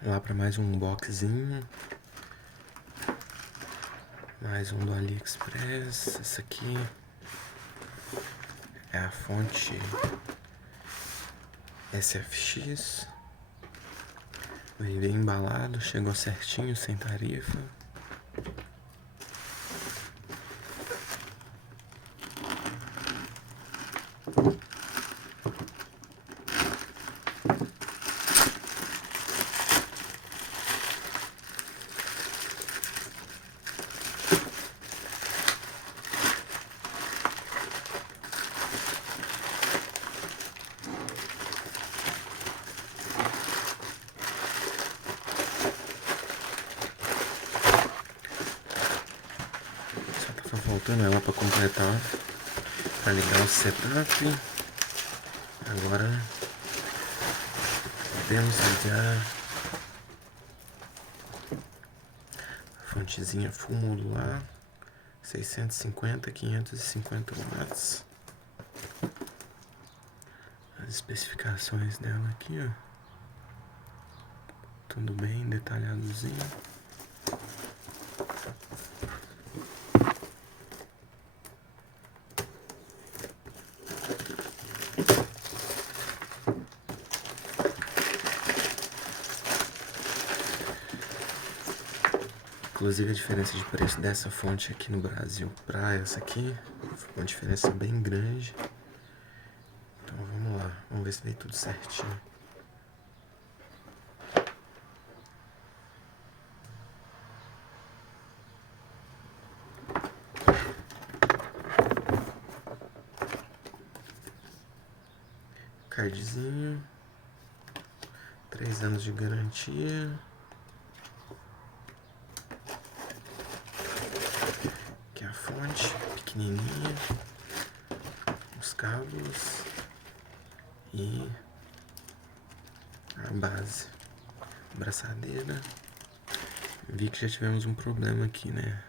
Vamos lá para mais um unboxing. Mais um do AliExpress. Essa aqui é a fonte SFX. Veio bem embalado, chegou certinho, sem tarifa. Só faltando ela para completar, para ligar o setup. Agora podemos ligar a fontezinha full modular, 650, 550 watts. As especificações dela aqui, ó, tudo bem detalhadozinho. Inclusive a diferença de preço dessa fonte aqui no Brasil para essa aqui foi uma diferença bem grande. Então vamos lá, vamos ver se veio tudo certinho. Cardzinho, 3 anos de garantia. Aqui a fonte, pequenininha, os cabos e a base, abraçadeira. Vi que já tivemos um problema aqui, né?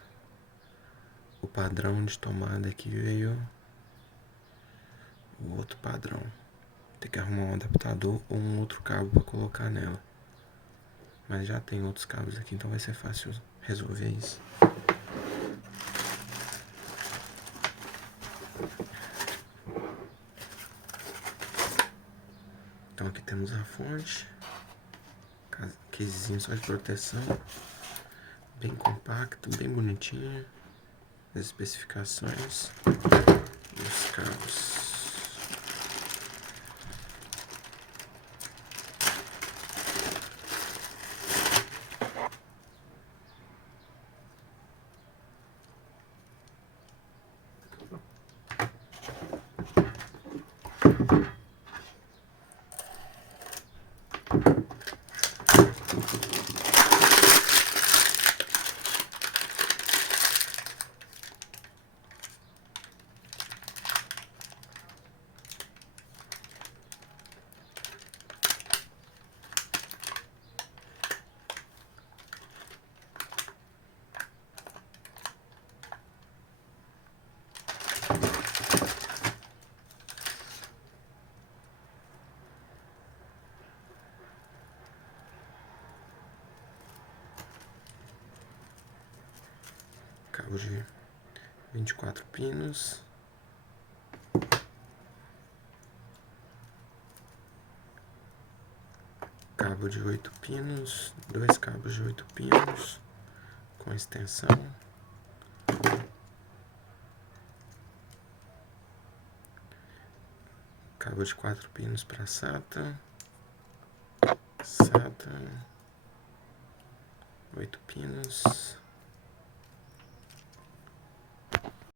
O padrão de tomada aqui veio o outro padrão. Tem que arrumar um adaptador ou um outro cabo para colocar nela. Mas já tem outros cabos aqui, então vai ser fácil resolver isso. Então aqui temos a fonte, casezinho só de proteção, bem compacto, bem bonitinho, as especificações e os cabos. Cabo de 24 pinos. Cabo de 8 pinos, 2 cabos de 8 pinos com extensão. Cabo de 4 pinos para SATA. SATA, 8 pinos.